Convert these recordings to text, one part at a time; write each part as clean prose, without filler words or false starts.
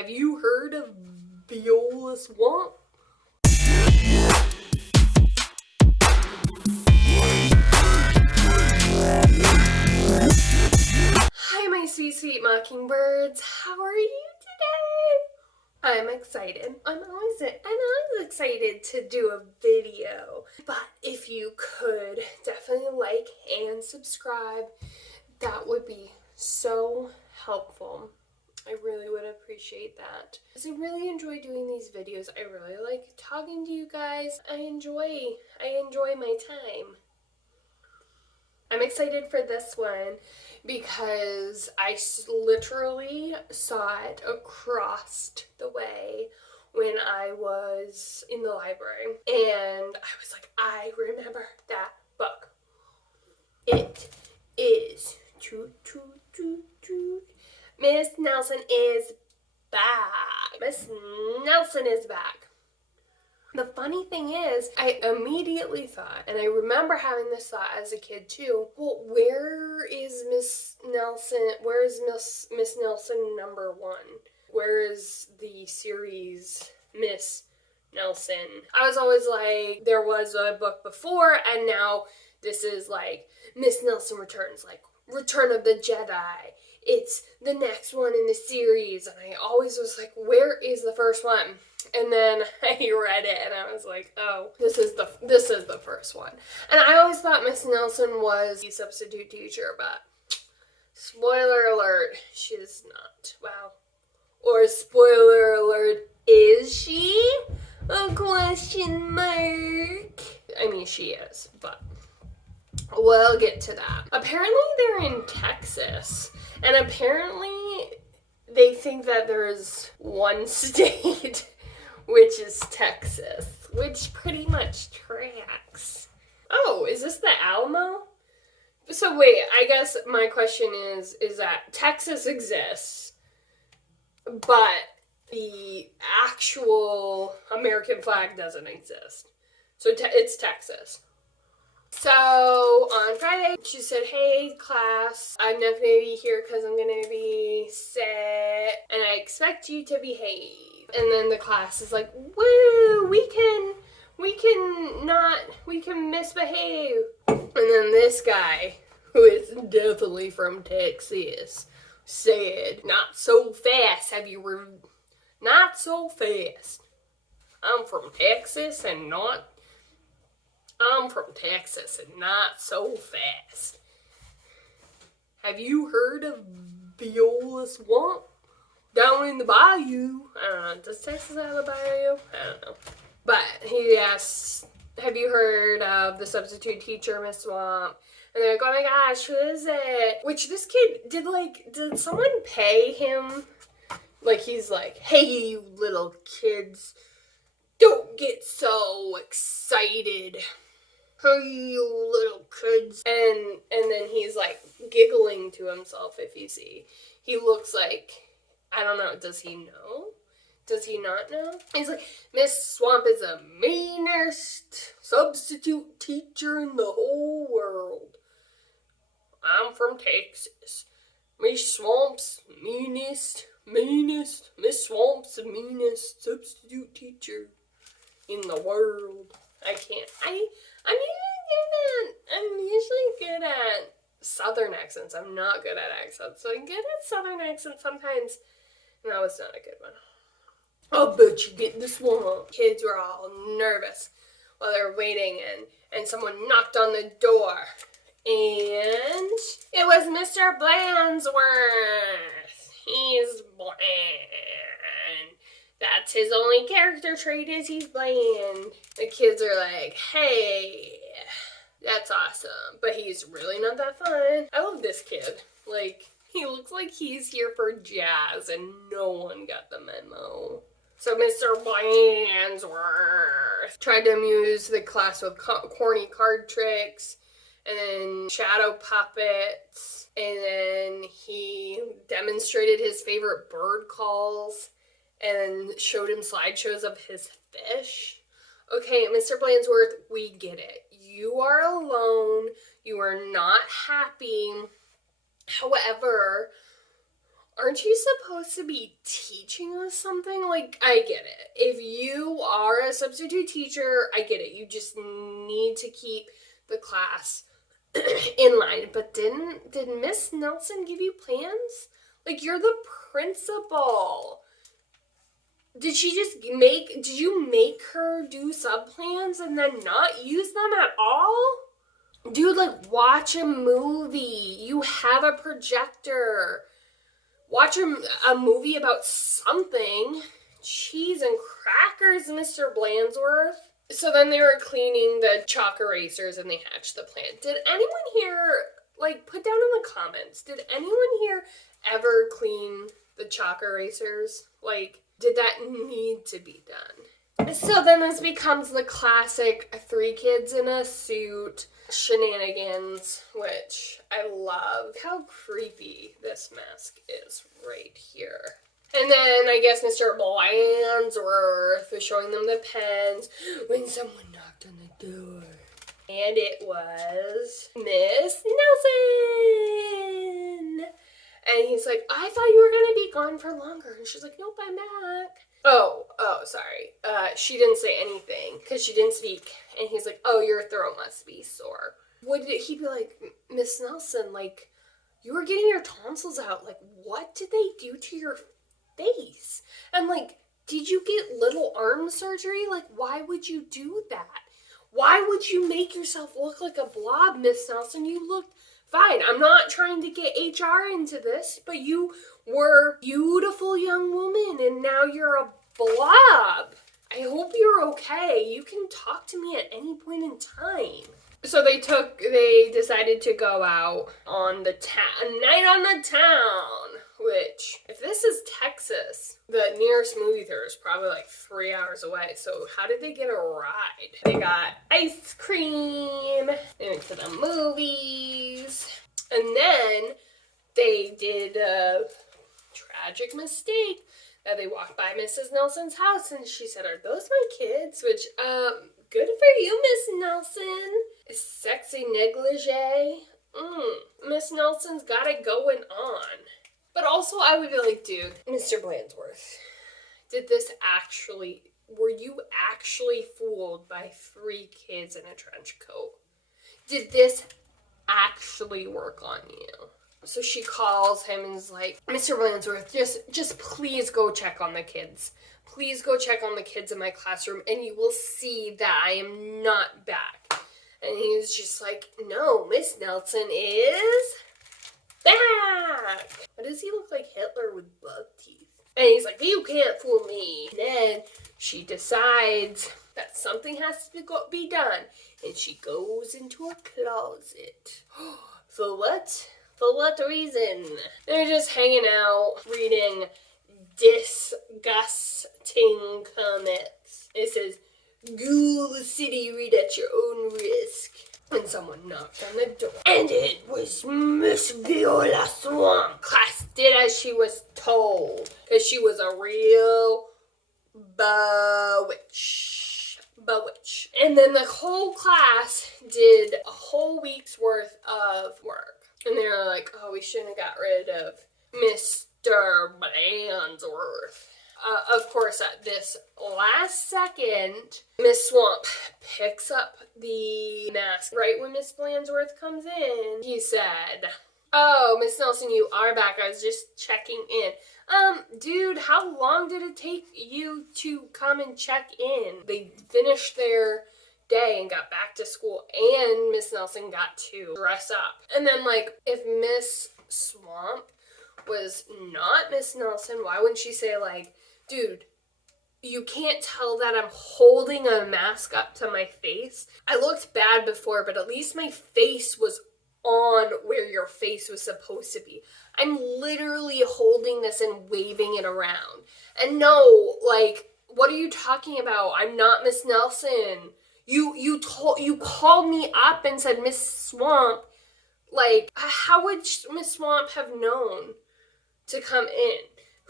Have you heard of Viola Swamp? Hi, my sweet mockingbirds. How are you today? I'm excited. I'm always excited to do a video. But if you could definitely like and subscribe, that would be so helpful. I really would appreciate that. Because I really enjoy doing these videos. I really like talking to you guys. I enjoy my time. I'm excited for this one because I literally saw it across the way when I was in the library. And I was like, I remember that book. It is Miss Nelson is back. Miss Nelson is back. The funny thing is, I immediately thought, and I remember having this thought as a kid too, well, where is Miss Nelson, where is Miss Nelson number 1? Where is the series Miss Nelson? I was always like, there was a book before, and now this is like, Miss Nelson Returns, like, Return of the Jedi. It's the next one in the series, and I always was like, where is the first one? And then I read it, and I was like, oh, this is the first one. And I always thought Miss Nelson was the substitute teacher, but spoiler alert, she's not. Wow. Or spoiler alert, is she? A question mark. I mean, she is, but we'll get to that. Apparently they're in Texas, and apparently they think that there's one state which is Texas, which pretty much tracks. Oh, is this the Alamo? So wait, I guess my question is that Texas exists, but the actual American flag doesn't exist. So it's Texas. So on Friday, she said, hey class, I'm not going to be here because I'm going to be sick, and I expect you to behave. And then the class is like, woo, we can misbehave. And then this guy, who is definitely from Texas, said, not so fast, not so fast. I'm from Texas and not so fast. Have you heard of Viola Swamp? Down in the bayou. I don't know. Does Texas have a bayou? I don't know. But he asks, have you heard of the substitute teacher, Miss Swamp? And they're like, oh my gosh, who is it? Which this kid, did someone pay him? Like, he's like, hey, you little kids, don't get so excited. Hey, you little kids. And then he's like giggling to himself, if you see. He looks like, I don't know, does he know? Does he not know? He's like, Miss Swamp is the meanest substitute teacher in the whole world. I'm from Texas. Miss Swamp's meanest. Miss Swamp's the meanest substitute teacher in the world. I'm usually good at Southern accents. I'm not good at accents. So I'm good at Southern accents sometimes. And that was not a good one. I'll bet you get this one. Kids were all nervous while they were waiting, and someone knocked on the door. And it was Mr. Blandsworth. He's bland. That's his only character trait, is he's bland. The kids are like, hey, that's awesome. But he's really not that fun. I love this kid. Like, he looks like he's here for jazz, and no one got the memo. So Mr. Blandsworth tried to amuse the class with corny card tricks, and then shadow puppets, and then he demonstrated his favorite bird calls, and showed him slideshows of his fish. Okay, Mr. Blandsworth, we get it. You are alone. You are not happy. However, aren't you supposed to be teaching us something? Like, I get it. If you are a substitute teacher, I get it. You just need to keep the class in line. But did Miss Nelson give you plans? Like, you're the principal. Did you make her do sub-plans and then not use them at all? Dude, like, watch a movie. You have a projector. Watch a movie about something. Cheese and crackers, Mr. Blandsworth. So then they were cleaning the chalk erasers and they hatched the plan. Did anyone here, like, put down in the comments, did anyone here ever clean the chalk erasers? Like, did that need to be done? So then this becomes the classic 3 kids in a suit shenanigans, which I love. How creepy this mask is right here. And then I guess Mr. Blandsworth was showing them the pens when someone knocked on the door. And it was Miss Nelson! And he's like, I thought you were going to be gone for longer. And she's like, nope, I'm back. Oh, sorry. She didn't say anything because she didn't speak. And he's like, oh, your throat must be sore. Would he be like, Miss Nelson, like, you were getting your tonsils out. Like, what did they do to your face? And, like, did you get little arm surgery? Like, why would you do that? Why would you make yourself look like a blob, Miss Nelson? You looked fine. I'm not trying to get HR into this, but you were a beautiful young woman, and now you're a blob. I hope you're okay. You can talk to me at any point in time. So they decided to go out on the night on the town, which, if this is Texas, the nearest movie theater is probably like 3 hours away. So how did they get a ride? They got ice cream, they went to the movies, and then they did a tragic mistake that they walked by Mrs. Nelson's house and she said, are those my kids? Which, good for you, Miss Nelson. Sexy negligee. Miss Nelson's got it going on. But also, I would be like, dude, Mr. Blandsworth, were you actually fooled by 3 kids in a trench coat? Did this actually work on you? So she calls him and is like, Mr. Blandsworth, just please go check on the kids. Please go check on the kids in my classroom and you will see that I am not back. And he's just like, no, Miss Nelson is back. Why does he look like Hitler with bug teeth? And he's like, you can't fool me. And then she decides that something has to be done. And she goes into a closet. For what? For what reason? They're just hanging out, reading disgusting comics. It says, Ghoul City, read at your own risk. And someone knocked on the door. And it was Miss Viola Swamp. Class did as she was told. Because she was a real bewitch. And then the whole class did a whole week's worth of work. And they were like, oh, we shouldn't have got rid of Mr. Blandsworth. Of course, at this last second, Miss Swamp picks up the mask. Right when Miss Blandsworth comes in, he said, oh, Miss Nelson, you are back. I was just checking in. Dude, how long did it take you to come and check in? They finished their day and got back to school, and Miss Nelson got to dress up. And then, like, if Miss Swamp was not Miss Nelson, why wouldn't she say, like, dude, you can't tell that I'm holding a mask up to my face? I looked bad before, but at least my face was on where your face was supposed to be. I'm literally holding this and waving it around. And no, like, what are you talking about? I'm not Miss Nelson. You called me up and said, Miss Swamp. Like, how would Miss Swamp have known to come in?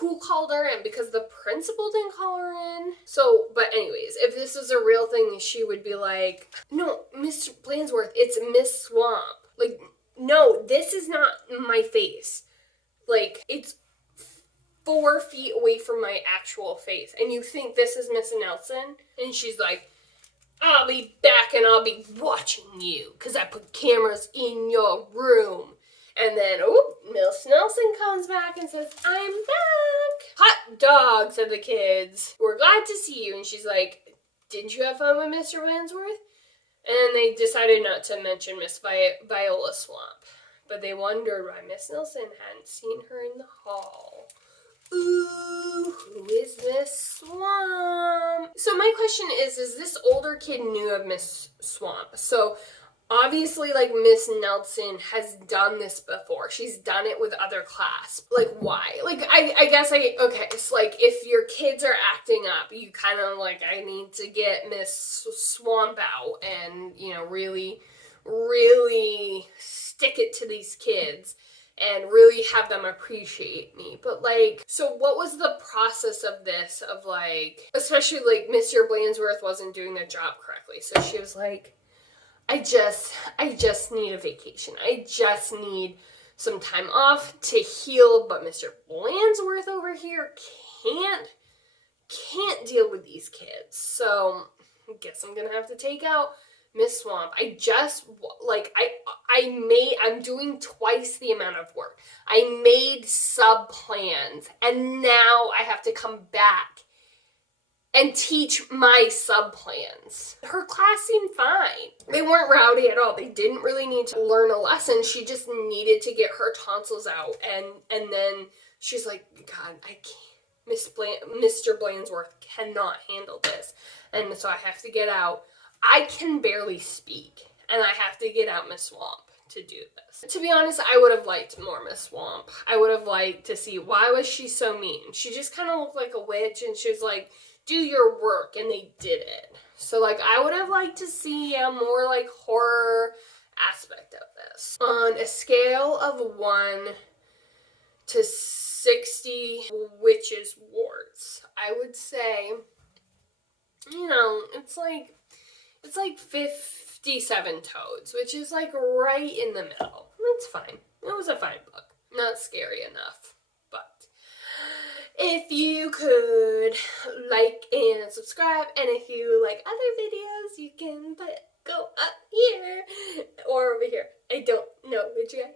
Who called her in? Because the principal didn't call her in. So, but anyways, if this was a real thing, she would be like, no, Mr. Blandsworth, it's Miss Swamp. Like, no, this is not my face. Like, it's 4 feet away from my actual face. And you think this is Miss Nelson? And she's like, I'll be back and I'll be watching you because I put cameras in your room. And then, Miss Nelson comes back and says, I'm back. Hot dog, said the kids. We're glad to see you. And she's like, didn't you have fun with Mr. Blansworth? And they decided not to mention Miss Viola Swamp. But they wondered why Miss Nelson hadn't seen her in the hall. Ooh, who is Miss Swamp? So my question is this older kid knew of Miss Swamp? So obviously, like, Miss Nelson has done this before. She's done it with other class. Like, why? Like, I guess it's like, if your kids are acting up, you kind of, like, I need to get Miss Swamp out and, you know, really, really stick it to these kids and really have them appreciate me. But, like, so what was the process of this, of, like, especially, like, Mr. Blansworth wasn't doing their job correctly. So she was like, I just need a vacation. I just need some time off to heal, but Mr. Blansworth over here can't deal with these kids. So I guess I'm gonna have to take out Miss Swamp. I'm doing twice the amount of work. I made sub plans, and now I have to come back and teach my sub-plans. Her class seemed fine. They weren't rowdy at all. They didn't really need to learn a lesson. She just needed to get her tonsils out. And then she's like, God, I can't. Mr. Blansworth cannot handle this. And so I have to get out. I can barely speak. And I have to get out Miss Swamp to do this. To be honest, I would have liked more Miss Swamp. I would have liked to see, why was she so mean? She just kind of looked like a witch, and she was like, do your work, and they did it. So, like, I would have liked to see a more, like, horror aspect of this. On a scale of 1 to 60 witches' warts, I would say, you know, it's like 57 toads, which is, like, right in the middle. It's fine. It was a fine book. Not scary enough. If you could like and subscribe, and if you like other videos, you can go up here or over here. I don't know which way.